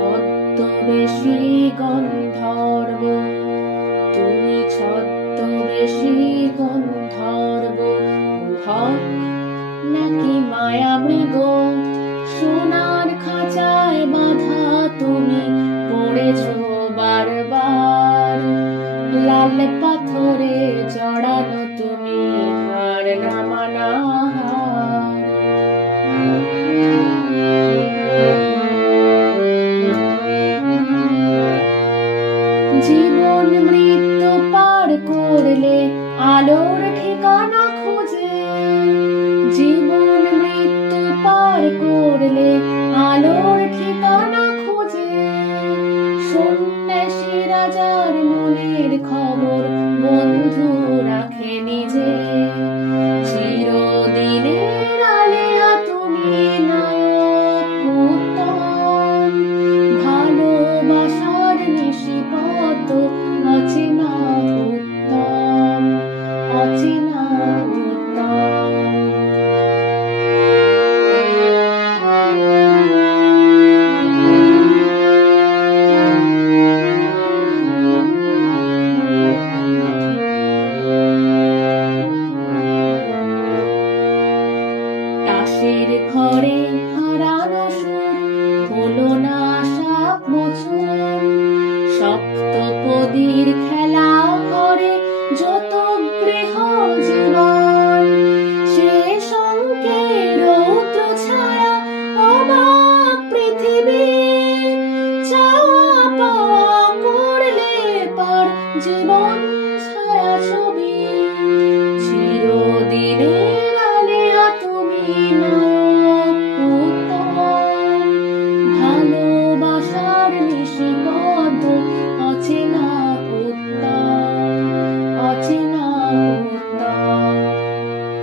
ছদ্মবেশী গন্ধর্ব, তুমি ছদ্মবেশী গন্ধর্ব, মোহক নাকি মায়া মৃগ, সোনার খাঁচায় বাঁধা তুমি পড়েছ বারবার, লাল পাথরে জড়ানো তুমি হার না মানা হার। জীবন মৃত্যু পার করলে আলোর ঠিকানা খোঁজে, জীবন মৃত্যু পার করলে আলোর ঠিকানা খোঁজে, সন্ন্যাসী রাজার মনের খবর বন্ধু রাখে নিজে, চিরদিনের আলেয়া তুমি নায়ক উত্তম, ভালোবাসার নিশিপথ অচেনা উত্তম, অচেনা উত্তম। তাসের ঘরে হারানো সুর হলো না সাপ মোচন, সপ্তপদীর খেলা ঘরে যত গৃহ জীবন, শেষ অঙ্কের রৌদ্র ছায়া অবাক পৃথিবী, চাওয়া পাওয়া করলে পার জীবন ছায়া ছবি, চিরদিনের আলেয়া তুমি নায়ক উত্তম, ভালোবাসার নিশিপথ